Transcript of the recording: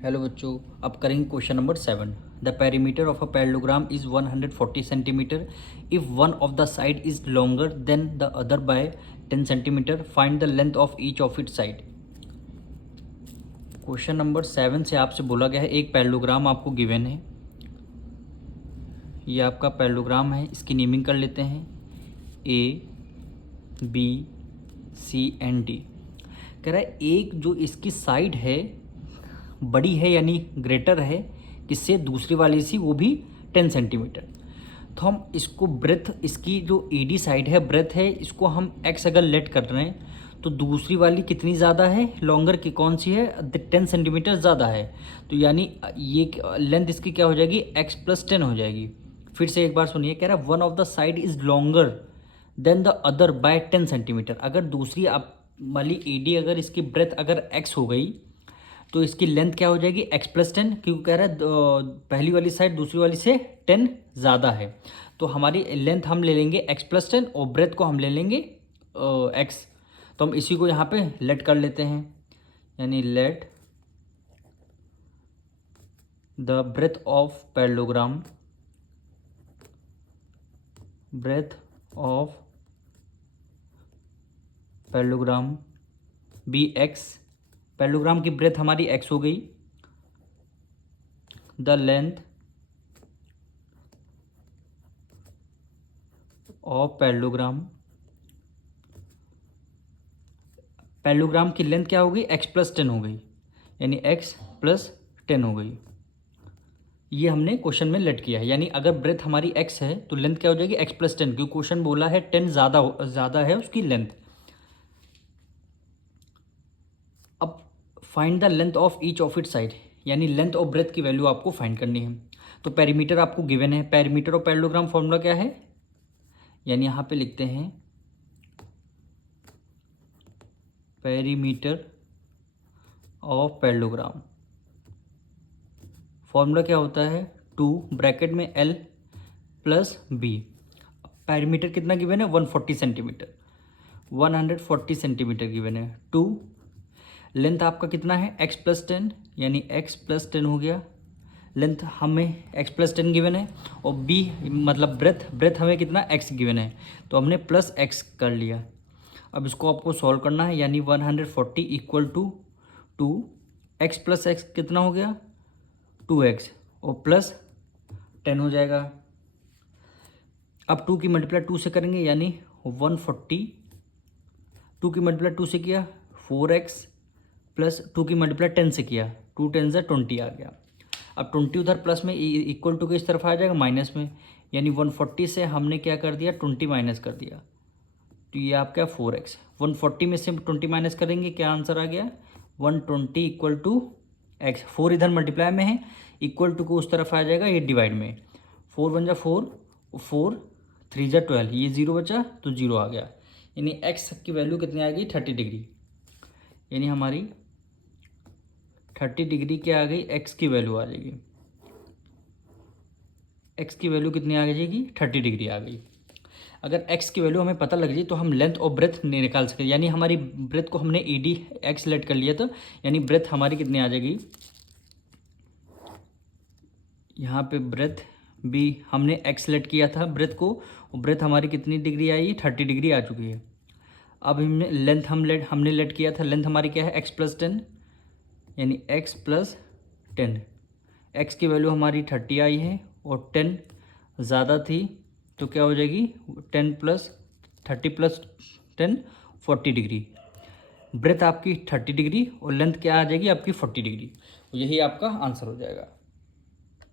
Hello बच्चों, अब करेंगे question number 7। The perimeter of a parallelogram is 140 centimetre if one of the side is longer than the other by 10 centimetre. Find the length of each of it side. Question number 7 से आपसे बोला गया है एक parallelogram आपको given है। ये आपका पैरेललोग्राम है, इसकी नेमिंग कर लेते हैं A B C and D. कह रहा है एक जो इसकी साइड है बड़ी है यानी ग्रेटर है किससे, दूसरी वाली सी, वो भी 10 सेंटीमीटर। तो हम इसको ब्रेथ, इसकी जो एडी साइड है ब्रेथ है, इसको हम एक्स अगर लेट कर रहे हैं तो दूसरी वाली कितनी ज़्यादा है, लॉन्गर की कौन सी है, 10 सेंटीमीटर ज़्यादा है। तो यानी ये लेंथ इसकी क्या हो जाएगी, एक्स प्लस 10 हो जाएगी। फिर से एक बार सुनिए, कह रहा है one of the side is longer than the other by 10 centimetre. अगर दूसरी आप वाली एडी अगर इसकी ब्रेथ अगर एक्स हो गई तो इसकी लेंथ क्या हो जाएगी, एक्स प्लस 10, क्योंकि कह रहा है पहली वाली साइड दूसरी वाली से 10 ज़्यादा है। तो हमारी लेंथ हम ले लेंगे एक्स प्लस 10 और ब्रेथ को हम ले लेंगे एक्स। तो हम इसी को यहाँ पे लेट कर लेते हैं, यानी let the breadth of parallelogram, breadth of parallelogram be X. Parallelogram की ब्रेथ हमारी एक्स हो गई। The length of parallelogram, parallelogram की लेंथ क्या हो गई, एक्स प्लस 10 हो गई, यानी एक्स प्लस 10 हो गई। ये हमने क्वेश्चन में लेट किया है, यानी अगर ब्रेथ हमारी एक्स है तो लेंथ क्या हो जाएगी, एक्स प्लस 10, क्योंकि क्वेश्चन बोला है 10 ज़्यादा है उसकी लेंथ। अब find the length of each of it side, यानी लेंथ और ब्रेथ की वैल्यू आपको फाइंड करनी है। तो पेरीमीटर आपको गिवन है, पेरीमीटर ऑफ पैरेललोग्राम फॉर्मूला क्या है, यानी यहाँ पे लिखते हैं पेरीमीटर ऑफ पैरेललोग्राम। फॉर्मूला क्या होता है, 2 ब्रैकेट में L प्लस बी। पेरीमीटर कितना गिवन है, 140 सेंटीमीटर, 140 सेंटीमीटर गिवन है। 2 लेंथ आपका कितना है, x प्लस 10, यानी x प्लस 10 हो गया। लेंथ हमें x प्लस 10 गिवन है, और b मतलब ब्रेथ हमें कितना x गिवन है, तो हमने प्लस x कर लिया। अब इसको आपको सॉल्व करना है, यानी 140 equal to 2 X plus X कितना हो गया, 2x, और प्लस 10 हो जाएगा। अब 2 की मल्टीप्लाई 2 से करेंगे, यानी 140, 2 की मल्टीप्लाई 2 से किया 4x, प्लस 2 की मल्टीप्लाई 10 से किया, 2 10 से 20 आ गया। अब 20 उधर प्लस में इक्वल टू के इस तरफ आ जाएगा माइनस में, यानी 140 से हमने क्या कर दिया, 20 माइनस कर दिया, तो ये आपका 4x। 140 में से 20 माइनस करेंगे, क्या आंसर आ गया, 120 इक्वल टू एक्स। 4 इधर मल्टीप्लाई में है, इक्वल टू को उस तरफ आ जाएगा, ये डिवाइड में, 4 1 जा 4, 4 3 जा 12, ये 0 बचा तो 0 आ गया, यानी एक्स की वैल्यू कितनी आ गई, 30 डिग्री। यानी हमारी 30 डिग्री क्या आ गई, एक्स की वैल्यू आ जाएगी, एक्स की वैल्यू कितनी आ जाएगी, 30 डिग्री आ गई। अगर x की वैल्यू हमें पता लग जाए तो हम लेंथ और ब्रेथ निकाल सकते हैं, यानी हमारी ब्रेथ को हमने ए डी एक्स लेट कर लिया, तो यानी ब्रेथ हमारी कितनी आ जाएगी, यहाँ पे ब्रेथ भी हमने एक्स लेट किया था ब्रेथ को, और ब्रेथ हमारी कितनी डिग्री आई, 30 डिग्री आ चुकी है। अब हमने लेंथ हमने लेट किया था, लेंथ हमारी क्या है, एक्स प्लस 10, यानी एक्स प्लस 10। एक्स की वैल्यू हमारी 30 आई है और 10 ज़्यादा थी, तो क्या हो जाएगी, 10 प्लस 30 प्लस 10 40 डिग्री। ब्रेथ आपकी 30 डिग्री और लेंथ क्या आ जाएगी आपकी 40 डिग्री। यही आपका आंसर हो जाएगा।